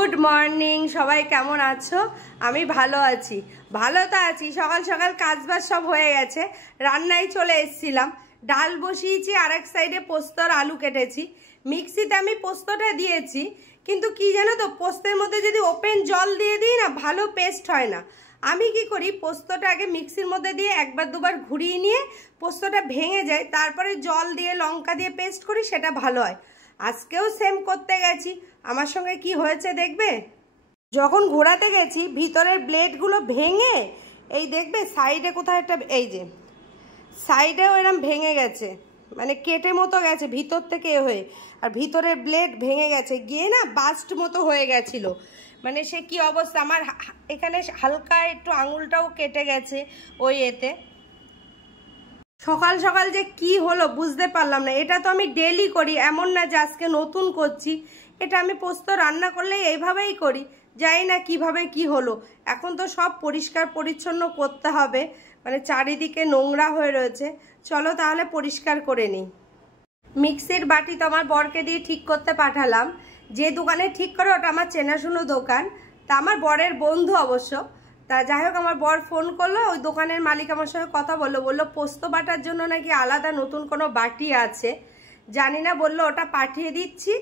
Good morning সবাই, কেমন আছো? আমি ভালো আছি। ভালো তো আছি, সকাল সকাল কাজবাজ সব হয়ে গেছে, রান্নায় চলে এসেছিলাম। ডাল বসিয়েছি, আর এক সাইডে পোস্ত আর আলু কেটেছি। মিক্সিতে আমি পোস্তটা দিয়েছি, কিন্তু কি জানো তো, পোস্তের মধ্যে যদি ওপেন জল দিয়ে দিই না, ভালো পেস্ট হয় না। আমি কি করি, পোস্তটা আগে মিক্সির মধ্যে দিয়ে একবার দুবার ঘুরিয়ে নিয়ে পোস্তটা ভেঙে যায়, তারপরে জল দিয়ে লঙ্কা দিয়ে পেস্ট করি, সেটা ভালো হয়। আজকেও সেম করতে গেছি, আমার সঙ্গে কি হয়েছে দেখবে। যখন ঘোরাতে গেছি, ভিতরের ব্লেডগুলো ভেঙে, এই দেখবে সাইডে কোথাও একটা, এই যে সাইডেও এরম ভেঙে গেছে, মানে কেটে মতো গেছে ভিতর থেকে হয়ে, আর ভিতরের ব্লেড ভেঙে গেছে গিয়ে না বাস্ট মতো হয়ে গেছিল। মানে সে কি অবস্থা, আমার এখানে হালকা একটু আঙুলটাও কেটে গেছে ওই এতে। সকাল সকাল যে কি হলো বুঝতে পারলাম না। এটা তো আমি ডেলি করি, এমন না যে আজকে নতুন করছি। এটা আমি পোস্ত রান্না করলে এইভাবেই করি, জানি না কিভাবে কি হলো। এখন তো সব পরিষ্কার পরিচ্ছন্ন করতে হবে, মানে চারিদিকে নোংরা হয়ে রয়েছে। চলো তাহলে পরিষ্কার করে নিই। মিক্সির বাটি তো আমার বরকে দিয়ে ঠিক করতে পাঠালাম। যে দোকানে ঠিক করে ওটা আমার চেনাশুনো দোকান, তা আমার বরের বন্ধু অবশ্য। তা যাই হোক, আমার বর ফোন করলো, ওই দোকানের মালিক আমার সঙ্গে কথা বললো পোস্ত বাটার জন্য নাকি আলাদা নতুন কোনো বাটি আছে, জানি না, বললো ওটা পাঠিয়ে দিচ্ছি।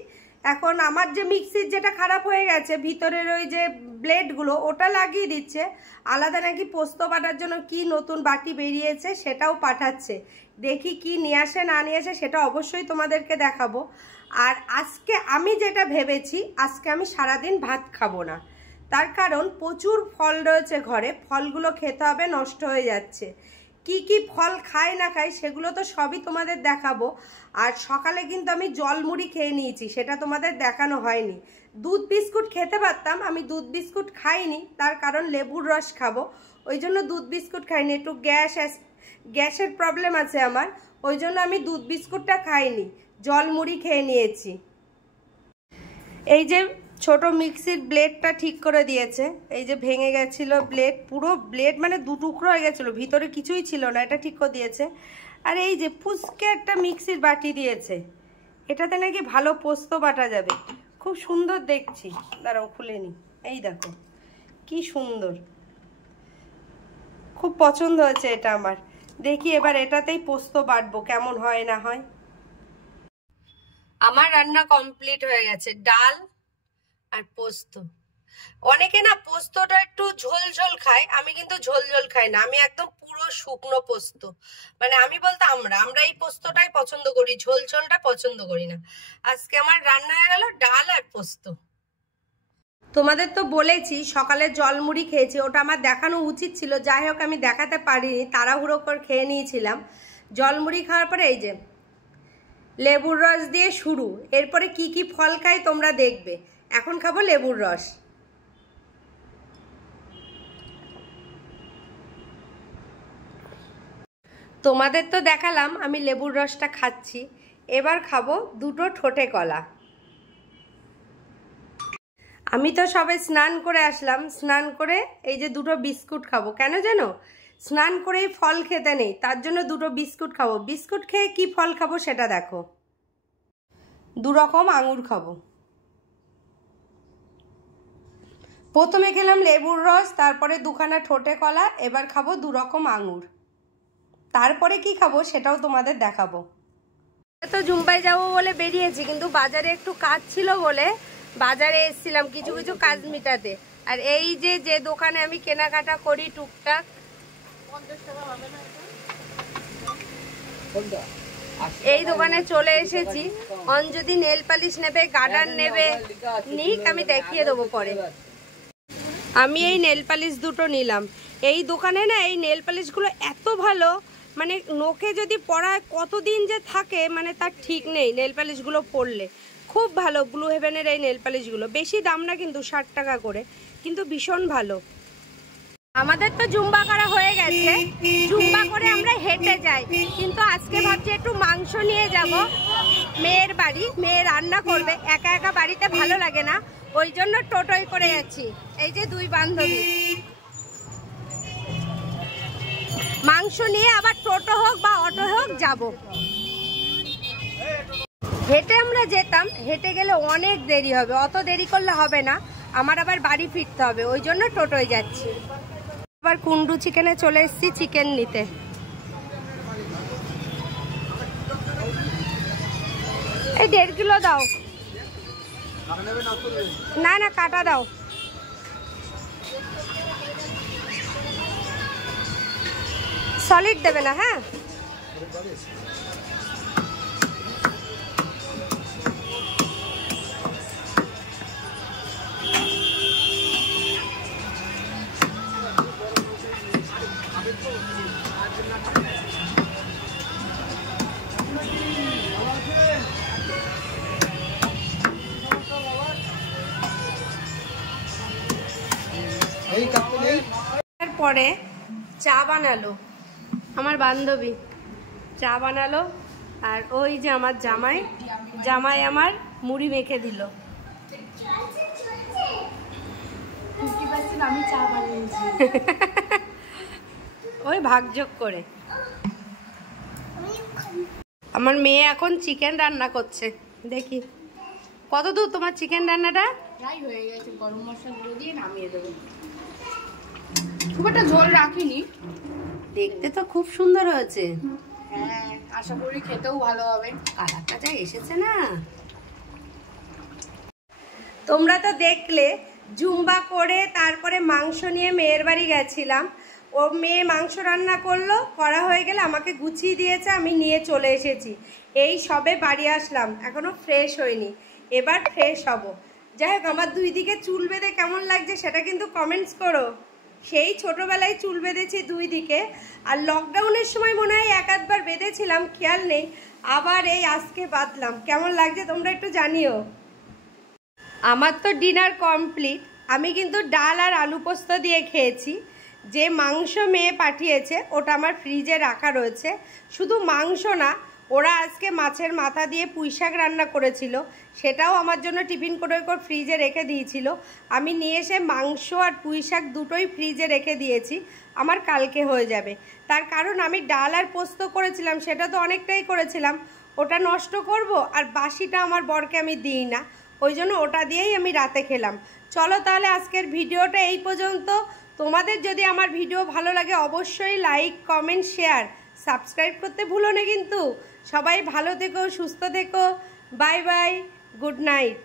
এখন আমার যে মিক্সির যেটা খারাপ হয়ে গেছে, ভিতরের ওই যে ব্লেডগুলো, ওটা লাগিয়ে দিচ্ছে। আলাদা নাকি পোস্ত বাটার জন্য কি নতুন বাটি বেরিয়েছে, সেটাও পাঠাচ্ছে। দেখি কি নিয়ে আসে না নিয়ে আসে, সেটা অবশ্যই তোমাদেরকে দেখাবো। আর আজকে আমি যেটা ভেবেছি, আজকে আমি সারাদিন ভাত খাবো না। তার কারণ প্রচুর ফল রয়েছে ঘরে, ফলগুলো খেতে হবে, নষ্ট হয়ে যাচ্ছে। কি কি ফল খাই না খাই সেগুলো তো সবই তোমাদের দেখাবো। আর সকালে কিন্তু আমি জল মুড়ি খেয়ে নিয়েছি, সেটা তোমাদের দেখানো হয়নি। দুধ বিস্কুট খেতে পারতাম, আমি দুধ বিস্কুট খাইনি, তার কারণ লেবুর রস খাবো, ওই জন্য দুধ বিস্কুট খাইনি। একটু গ্যাসের প্রবলেম আছে আমার, ওই জন্য আমি দুধ বিস্কুটটা খাইনি, জল মুড়ি খেয়ে নিয়েছি। এই যে ছোট মিক্সির ব্লেডটা ঠিক করে দিয়েছে, এই যে ভেঙে গেছিল ব্লেড, পুরো ব্লেড মানে দু টুকরো হয়ে গেছিলো, ভিতরে কিছুই ছিল না, এটা ঠিক করে দিয়েছে। আর এই যে ফুসকে একটা মিক্সির বাটি দিয়েছে, এটাতে নাকি ভালো পোস্ত বাটা যাবে, খুব সুন্দর দেখছি। দাঁড়াও খুলে নি, এই দেখো কি সুন্দর, খুব পছন্দ হয়েছে এটা আমার। দেখি এবার এটাতেই পোস্ত বাটবো, কেমন হয় না হয়। আমার রান্না কমপ্লিট হয়ে গেছে, ডাল আর পোস্ত। অনেকে না পোস্তটা একটু ঝোল ঝোল খায়, আমি কিন্তু ঝোল ঝোল খাই না, আমি একদম পুরো শুকনো পোস্ত, মানে আমি বলতে আমরা এই পোস্তটাই পছন্দ করি, ঝোল ঝোলটা পছন্দ করি না। আজকে আমার রান্না হয়ে গেল ডাল আর পোস্ত। তোমাদের তো বলেছি সকালে জল মুড়ি খেয়েছি, ওটা আমার দেখানো উচিত ছিল, যাই হোক আমি দেখাতে পারিনি, তাড়াহুড়ো করে খেয়ে নিয়েছিলাম। জল মুড়ি খাওয়ার পরে এই যে লেবুর রস দিয়ে শুরু, এরপরে কি কি ফল খাই তোমরা দেখবে। এখন খাবো লেবুর রস। তোমাদের তো দেখালাম আমি লেবুর রসটা খাচ্ছি, এবার খাবো দুটো ঠোঁটে কলা। আমি তো সবে স্নান করে আসলাম, স্নান করে এই যে দুটো বিস্কুট খাবো। কেন জানো, স্নান করেই ফল খেতে নেই, তার জন্য দুটো বিস্কুট খাবো। বিস্কুট খেয়ে কি ফল খাবো সেটা দেখো, দু রকম আঙুর খাবো। প্রথমে খেলাম লেবুর রস, তারপরে দুখানা ঠোঁটে কলা, এবার খাবো দু রকম আঙুর। তারপরে কি খাবো সেটাও তোমাদের দেখাবো। তো জুম্বাই যাবো বলে বেরিয়েছি, কিন্তু বাজারে একটু কাজ ছিল বলে বাজারে এসেছিলাম কিছু কিছু কাজ মিটাতে। আর এই যে দোকানে আমি কেনাকাটা করি টুকটাক, এই দোকানে চলে এসেছি। অঞ্জলি নেল পালিশ নেবে, গার্ডার নেবে, নিক, আমি দেখিয়ে দেবো পরে। আমি এই নেল পালিশ দুটো নিলাম। এই দোকানে না এই নেল পালিশগুলো এত ভালো, মানে নোকে যদি পরায় কতদিন যে থাকে, মানে তার ঠিক নেই। নেল পালিশগুলো পরলে খুব ভালো, ব্লু হেভেনের এই নেল পালিশগুলো। বেশি দাম না কিন্তু, 60 টাকা করে, কিন্তু ভীষণ ভালো। আমাদের তো জুম্বা করা হয়ে গেছে, জুম্বা করে আমরা হেঁটে যাই, কিন্তু আজকে ভাবছি একটু মাংস নিয়ে যাব মেয়ের বাড়ি, মেয়ে রান্না করবে, একা একা বাড়িতে ভালো লাগে না, ওই জন্য টোটোয় করে যাচ্ছি। এই যে দুই বান্ধবী, মাংস নিয়ে আবার টোটো হোক বা অটো হোক যাব। হেঁটে আমরা যেতাম, হেঁটে গেলে অনেক দেরি হবে, অত দেরি করলে হবে না। আমার আবার বাড়ি ফিরতে হবে, ওই জন্য টোটোয় যাচ্ছি। আবার কুন্ডু চিকেনে চলে এসেছি চিকেন নিতে। এই 1.5 কিলো দাও। না না কাটা দাও। সলিড দেবে না? হ্যাঁ পরে চা বানালো আমার বান্ধবী, চা বানালো। আর ওই যে আমার জামাই আমার মুড়ি মেখে দিল। আমি চা বানিয়েছি ওই ভাগযোগ করে। আমার মেয়ে এখন চিকেন রান্না করছে, দেখি কত দূর তোমার চিকেন রান্নাটা। প্রায় হয়ে গেছে, গরম মশলা দিয়ে নামিয়ে দেবো। খুব একটা ঝোল রাখিনি, দেখতে তো খুব সুন্দর হয়েছে। হ্যাঁ আশা করি খেতেও ভালো হবে। কালারটা যা এসেছে না। তোমরা তো দেখলে জুম্বা করে তারপরে মাংস নিয়ে মেয়ের বাড়ি গেছিলাম। ও মেয়ে মাংস রান্না করলো, করা হয়ে গেলে আমাকে গুছিয়ে দিয়েছে, আমি নিয়ে চলে এসেছি। এই সবে বাড়ি আসলাম, এখনো ফ্রেশ হয়নি, এবার ফ্রেশ হব। যাই হোক, আমার দুই দিকে চুল বেঁধে কেমন লাগছে সেটা কিন্তু কমেন্টস করো। সেই ছোটবেলায় চুল বেঁধেছি দুই দিকে, আর লকডাউনের সময় মনে হয় এক আধবার বেঁধেছিলাম, খেয়াল নেই। আবার এই আজকে বাঁধলাম, কেমন লাগছে তোমরা একটু জানিও। আমার তো ডিনার কমপ্লিট। আমি কিন্তু ডাল আর আলু পোস্ত দিয়ে খেয়েছি। যে মাংস মেয়ে পাঠিয়েছে ওটা আমার ফ্রিজে রাখা রয়েছে। শুধু মাংস না, ওরা আজকে মাছের মাথা দিয়ে পুঁইশাক রান্না করেছিল, সেটাও আমার জন্য টিফিন করে ফ্রিজে রেখে দিয়েছিল। আমি নিয়ে এসে মাংস আর পুঁইশাক দুটোই ফ্রিজে রেখে দিয়েছি, আমার কালকে হয়ে যাবে। তার কারণ আমি ডাল আর পোস্ত করেছিলাম, সেটা তো অনেকটাই করেছিলাম, ওটা নষ্ট করব, আর বাসিটা আমার বরকে আমি দিই না, ওই জন্য ওটা দিয়েই আমি রাতে খেলাম। চলো তাহলে আজকের ভিডিওটা এই পর্যন্ত। তোমাদের যদি আমার ভিডিও ভালো লাগে অবশ্যই লাইক, কমেন্ট, শেয়ার, সাবস্ক্রাইব করতে ভুলো না কিন্তু। সবাই ভালো থেকো, সুস্থ থেকো। Bye bye, good night.